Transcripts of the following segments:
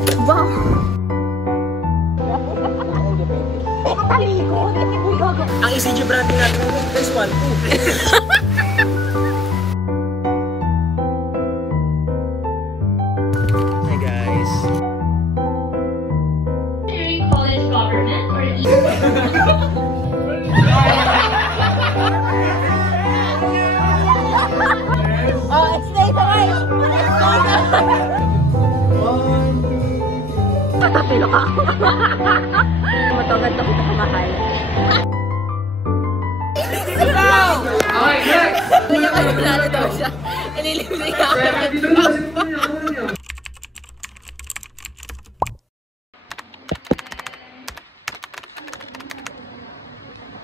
Wow! Talikod! Ang ECG branding natin is 1-2. Hi guys. College government or Oh, it's late alright! Patapilo ka! Matawag na kita kamahal. Okay, next! Nalala daw siya. Inilibre ka.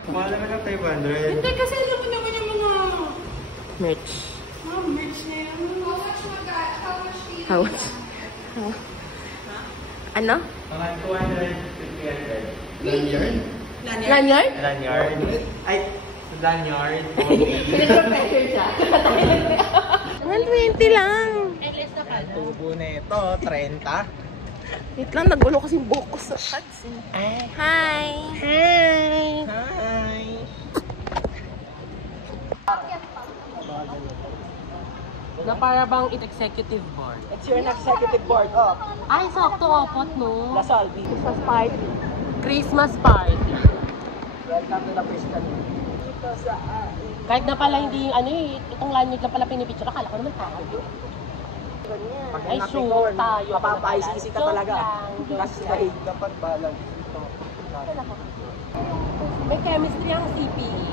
Mahal naman ng 500. Hindi kasi alam mo naman yung mga Merch. merch na yan. How much? Ano? Mga 200, 300. Lanyard? Lanyard? Lanyard. Ay, lanyard. Pinag-pressure siya. 120 lang. Tubo na ito, 30. Wait lang, nagulo kasi yung buhok ko sa shots. Hi! Hi! Hi! Na para bang executive board. It's your executive board. Oh, Ay, sakto opot, no? Lasalvi. Christmas party. Christmas party. Welcome to the Christian. Dito sa Kahit na pala hindi, ano eh, itong lanyard lang pala pinipicture. Akala ko naman tayo. Ganyan. pag Ay, napikon, shoot tayo. mapapa-ICC ka Joke talaga. lang, joke Kasi lang. dahil dapat balag dito. May chemistry ang CPE.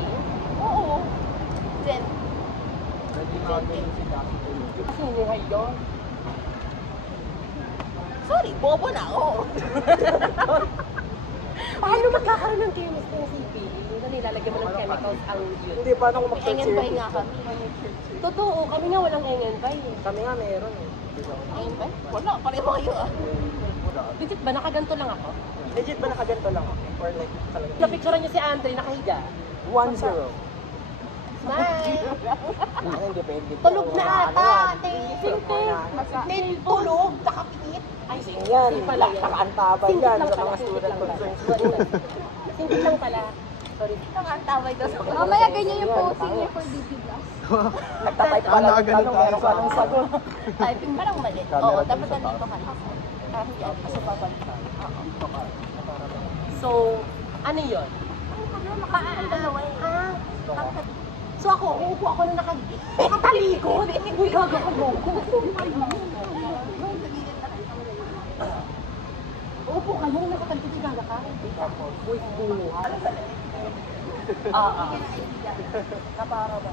Oo. Then, Pwede makagaling si Daki. Sino yun? sorry, bobo na ako. Paano magkakaroon ng chemistry ang CPE? Na nilalagyan mo ng chemicals ang yun. Hindi, paano kung May engenpay nga kami. Totoo, kami nga walang engenpay eh. Kami nga meron eh. Engenpay? Wala, pareho kayo ah. Legit ba? Nakaganto lang ako? Legit ba nakaganto lang ako? Or like talaga? Napicturean niya si Andre nakahiga. 1-0. Smile! Ano, depende. Tulog na ata, ate. Sing-ting. Tulog, nakapikit. Ay, Yan, sing pala yan. nakaantabay Singkit yan lang sa pala, mga singkit student lang pala. concerns. Singkit lang pala. Sorry. Nakataway daw sa Mamaya ganyan yung posing niya for DP Plus. Nagtatype pa lang tanong, meron ka anong sagot. typing. Parang mali. Oo, dapat nandito ka. Hindi ako kasi babalikan. So, ano yun? Dalawa eh. So ako, uupo ako na nakatalikod. Uy, gaga ka mo. Uupo ka yung nakatalikod, gaga ka. Uy, buha. Kapara ba?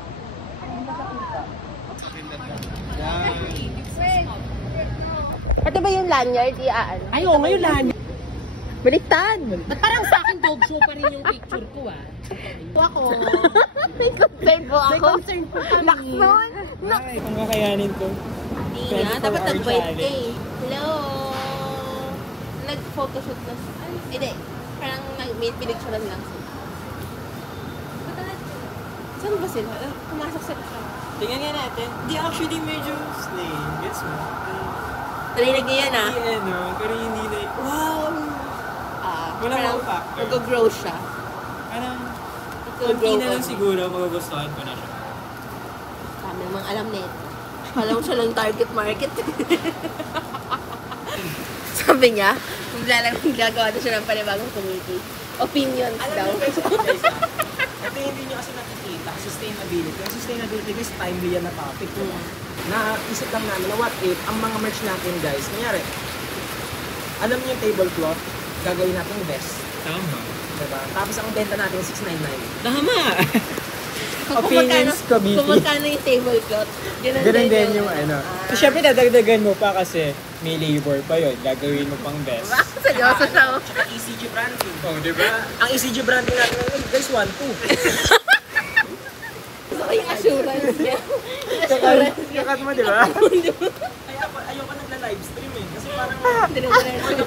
Ito ba yung lanyard? Iaan? Ay, oo, ngayon lang. Baliktad! Ba't parang sa akin dog show pa rin yung picture ko ah? Ako. May concern po May ako. concern po kami. Lakson! Ay, kung kakayanin ko. Hindi nga, dapat nag-white ka eh. Hello! Nag-photoshoot na. Hindi, parang may pinicturean lang sila. Saan ba sila? Pumasok sila sa... Tingnan nga natin. Di actually medyo slay. Gets mo? Narinig niyo yan ah. Hindi ano, pero hindi na, wow! Walang Parang wow factor. Nag-grow siya. Parang, Nag-grow konti na ka. lang siguro, magugustuhan ko na siya. Dami namang alam na ito. Alam mo siya lang target market. Sabi niya, gagawa na siya ng panibagong community. Opinions daw. Alam mo guys, ito hindi nyo kasi nakikita, sustainability. Ang sustainability guys, timely yan na topic. Naisip lang namin na what if, ang mga merch natin guys, nangyari, alam niyo yung tablecloth, gagawin natin best. Tama. Diba? Tapos ang benta natin 699. Tama! Opinions ko, BP. Kung magkano yung tablecloth, Ganun din yung ano. So, syempre, dadagdagan mo pa kasi may labor pa yun. Gagawin mo pang best. Seryoso siya. Tsaka ECG branding. Oh, di ba? Ang ECG branding natin ngayon, guys, 1-2. Gusto ko yung assurance niya. Yung assurance niya. Kakat mo, di ba? Kaya ayoko nagla-livestream eh. Kasi parang,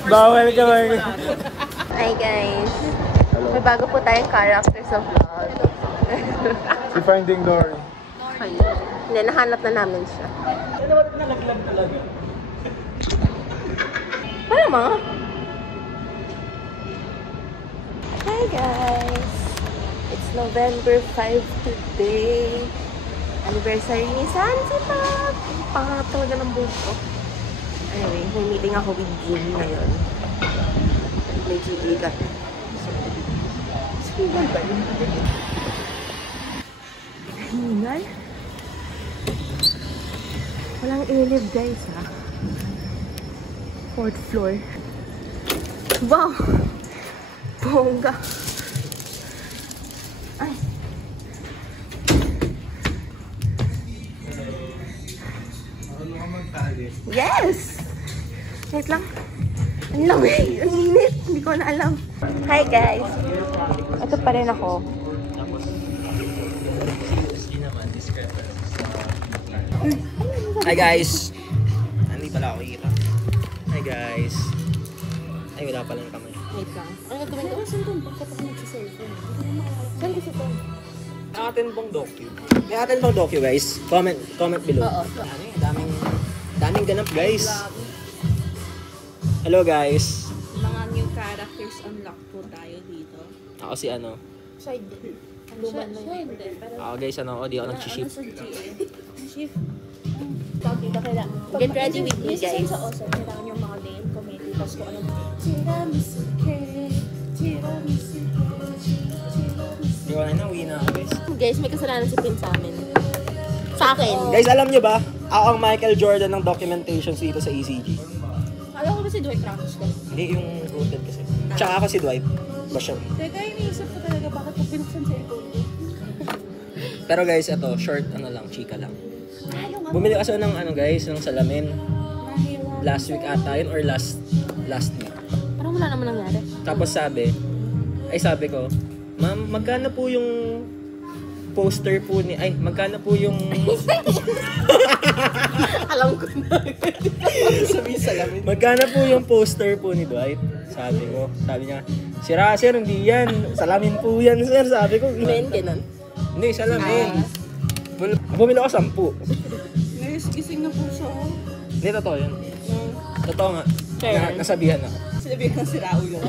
Bawal ka ba? Hi guys. May bago po tayong character sa vlog. Si Finding Dory. Hindi, nahanap na namin siya. ano ba nalaglag talaga? Parang Ma? Hi guys! It's November 5 today. Anniversary ni Zanzibar! Pangarap talaga ng buhok ko. Anyway, may meeting ako with Jim ngayon. May GD ka. Single ba yun? Hingal? Walang elib guys ha. 4th floor. Wow! Bongga! Ay! Yes! Wait lang. Ang lamig! Ang init! Hindi ko na alam. Hi guys! Ito pa rin ako. Hi guys! Hindi pala ako kita. Hi guys! Ay, wala palang kamay. Wait lang. Ano gagawin ko? Saan doon? Bakit ako nagsiselfone? Saan gusto ito? Atin bang docu? May atin bang docu guys? Comment below. Oo. Daming ganap guys. Hello guys. Mga new characters unlock po tayo dito. Ako si ano. Side. Luman na yun. Ako guys, ano ako, di ako nag-shift. Shift. Get ready with me guys. Sa Oso, kailangan yung mga name, committee, tapos kung anong tiramisu cake, tiramisu cake. Di ko na, uwi na ako guys. Guys, may kasalanan si Pin sa amin. Sa akin. Guys, alam nyo ba? Ako ang Michael Jordan ng documentations dito sa ECG. Alam ko ba si Dwight Ramos ko? Hindi yung rooted kasi. Tsaka ako si Dwight. Basyo. Teka, iniisip ko talaga bakit ko pinuksan sa ito. Pero guys, ito, short ano lang, chika lang. Bumili kasi ng ano guys, ng salamin. Last week ata yun or last week. Parang wala naman nangyari. Tapos sabi ko, ma'am, magkano po yung poster po ni, magkano po yung... Alam ko na. Sabi salamin. Magkano po yung poster po ni Dwight? Sabi niya, sira sir, hindi yan. Salamin po yan sir. Sabi ko, Men, ganun. hindi, salamin. Bumili ako 10. Guys, gising na po siya. Hindi, totoo yun. Totoo nga. Nasabihan ako. Sinabi ko si Raul yun.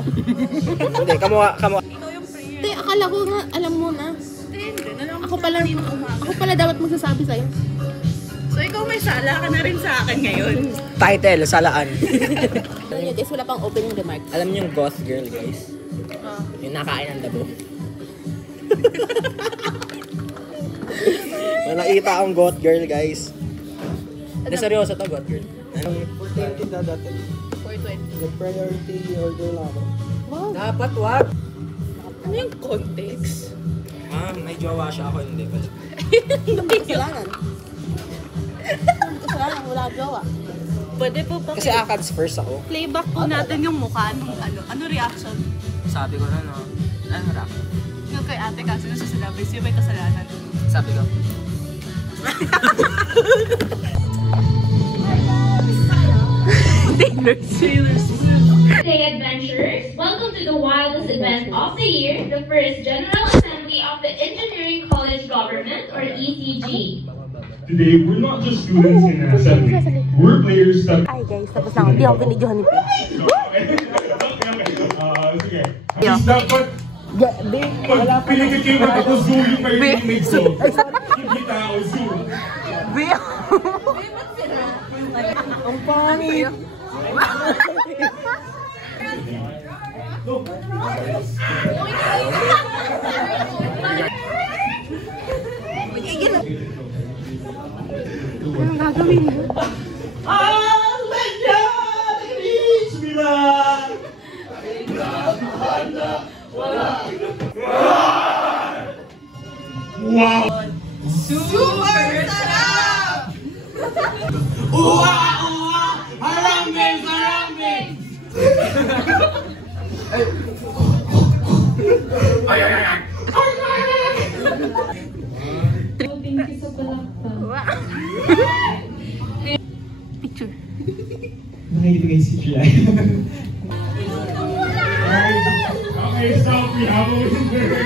Hindi, kamuha. Ikaw yung prayer. Hindi, akala ko nga, alam mo na. Hindi, nalang Ako pala dapat magsasabi sa'yo. So ikaw may sala ka na rin sa akin ngayon. Title, salaan. Alam niyo guys, wala pang opening remark. Alam niyo yung goth girl, guys? Yung nakain ng dabo. May nakita akong goth girl, guys. Hindi, seryoso to, goth girl. Anong 420 na dati? 420. Nag-priority order lang ako. Wow. Dapat what? Ano yung context? May jowa siya ako, hindi. Hindi kasalanan. Hindi kasalanan, wala jowa. Pwede po ba Kasi ACADS first ako. playback po natin yung mukha nung ano reaction? Sabi ko na, no? Ano rap? Yung kay ate kasi nung sasalabi, siya may kasalanan. Sabi ko. Day adventurers, welcome to the wildest event of the year, the first General Assembly of the Engineering College Government, or ECG. Today, we're not just students in an assembly. We're players that... Ay guys, tapos na ako. Hindi ako binidyohan ni Pin. Sige. Dapat... Pag pinagkikita ako zoo yung kayo teammates ko. Hindi tao zoo. Ang pangit! Anong gagawin mo? Wow! Picture. Nakibigay si July. Okay, stop. We have a winner.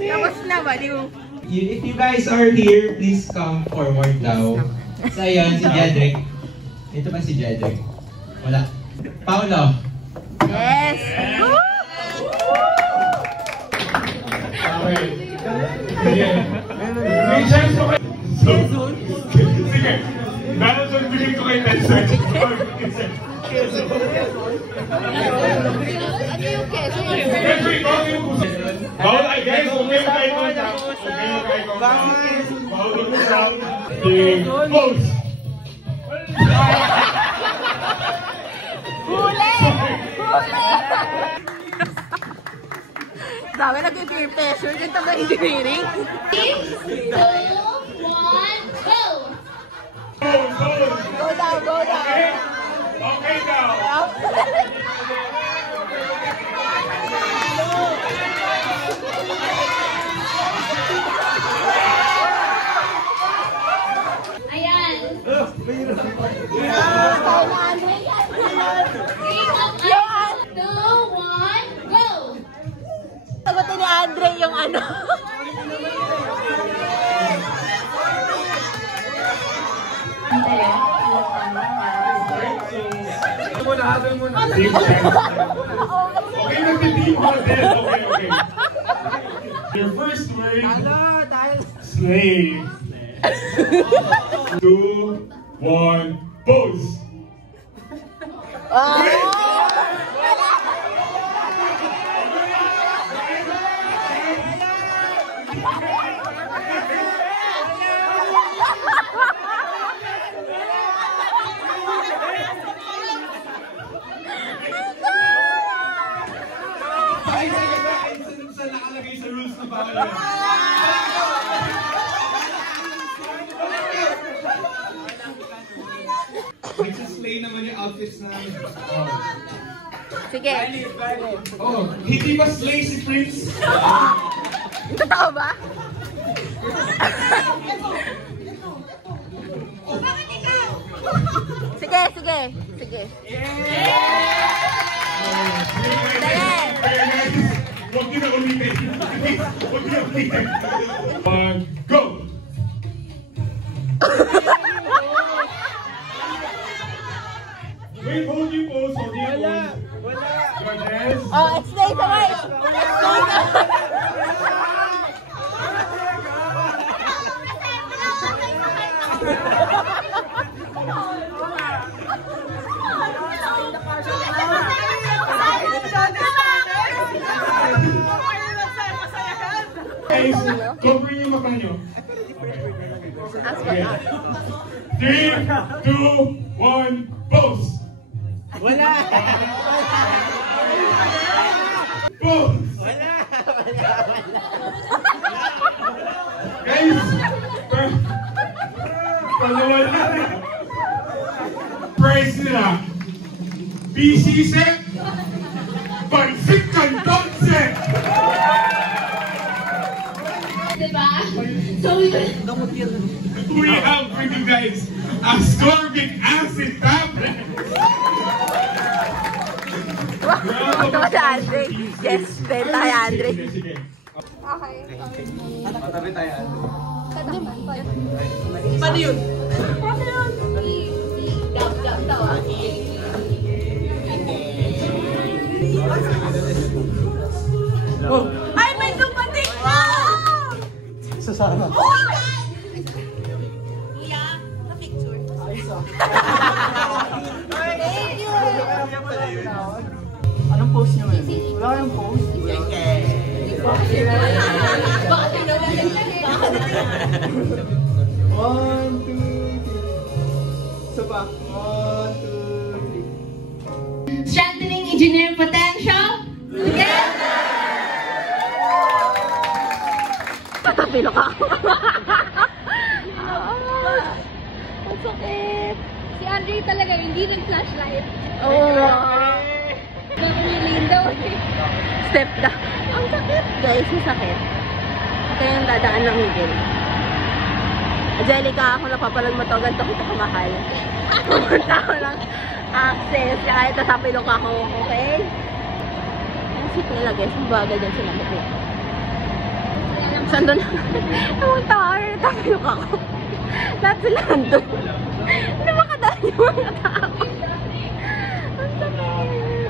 Tapos na, baliw. if you guys are here, please come forward daw. So ayun, si Jedrick. Ito ba si Jedrick? Wala. Paolo. Yes! Okay. Sige. May chance ko kayo. Sige. Dahil bigay ko kayo 10 seconds. Bawal ay guys, okay kayo contact. Okay kayo contact. Bawal ko sa pose. Huli! Dami nag-peer pressure dyan sa mga engineering. 3, 2, 1, go! Go down, go down. Okay daw. Ayan. 3, 2, 1, go! Sagutin ni Andre yung ano. Okay, nagtitim mo din. Okay. Your first word, slave. 2, 1, pose. Sa nakalagay sa rules na bawal yun. Nagsislay naman yung outfits namin. Sige. Oh, hindi ba slay si Prince? Totoo ba? Sige. Huwag niyo na ulitin. Go! Wait, hold your pose. Wala. Goodness. Oh, it's late away. Guys, cover niyo mapa niyo. Okay. 3, 2, 1, pose! Wala! Pose! Guys! Palawa na! Price nila! BC set! Pansik Canton set! Diba? So we We have for you guys ascorbic acid tablet! Ito si Andre. Yes, benta kay Andre. Sige. Matabi tayo. Paano yun? Oh. Ay, may dumating na! Sasama. Kuya, na-picture. Thank you! Anong post nyo eh? Wala kayong post? One, two, three. So pa. 1, 2, 3. strengthening engineering potential together. Patapilo ka ako. Ang sakit. Si Andre talaga, hindi rin flashlight. Oo. Napumilin daw eh. Step down. Ang sakit. Guys, masakit. Ito yung dadaan ng Miguel. Angelica, ako napapalag mo to. Ganito kita kamahal. Pumunta ako ng access. Kahit nasapilok ako. Okay? Ang sweet nila guys. Ang bagal dyan sila. Saan doon? Ang tawa, tapilok ako. Lahat sila nandun. Hindi makadaan yung mga tao. Ang sakit.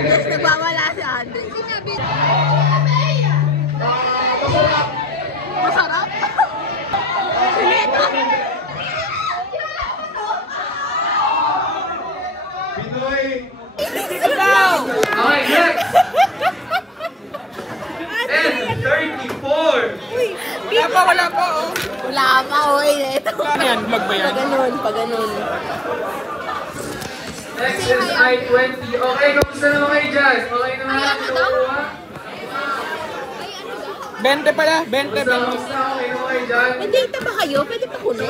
Tapos nagwawala si Andre. Masarap? Sinito? Pinoy! Okay, next! N34! Wala pa, oh. Wala pa, oy. Ito. Ano yan? Vlog ba yan? Pa ganun. Next is I-20. Okay, kamusta naman kayo dyan? Okay naman kayo? 20 pala, 20. Okay naman kayo dyan? May data ba kayo? Pwede pa kunin?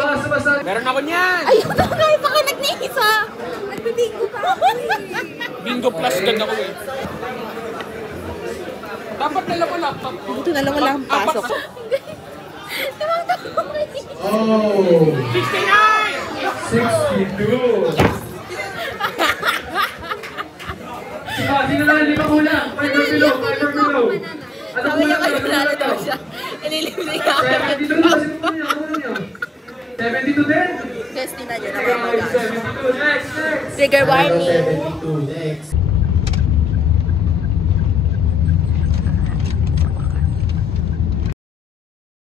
Meron ako niyan! Ayun na kayo pa kayo nag-iisa. Nagbibingo pa ako. Bingo plus ganda ko eh. Dapat dalawa laptop ko. Ito na lang wala akong pasok. Oh! 69! 62! Sino lang, lima kulang. 5 below, 5 below. Ano Sabi niya kayo kulang? nalito siya. Ililimig ako. 72 ba? Ano niyo? 72 din? Testing na yun. 72, next, next! Trigger warning. 72, next.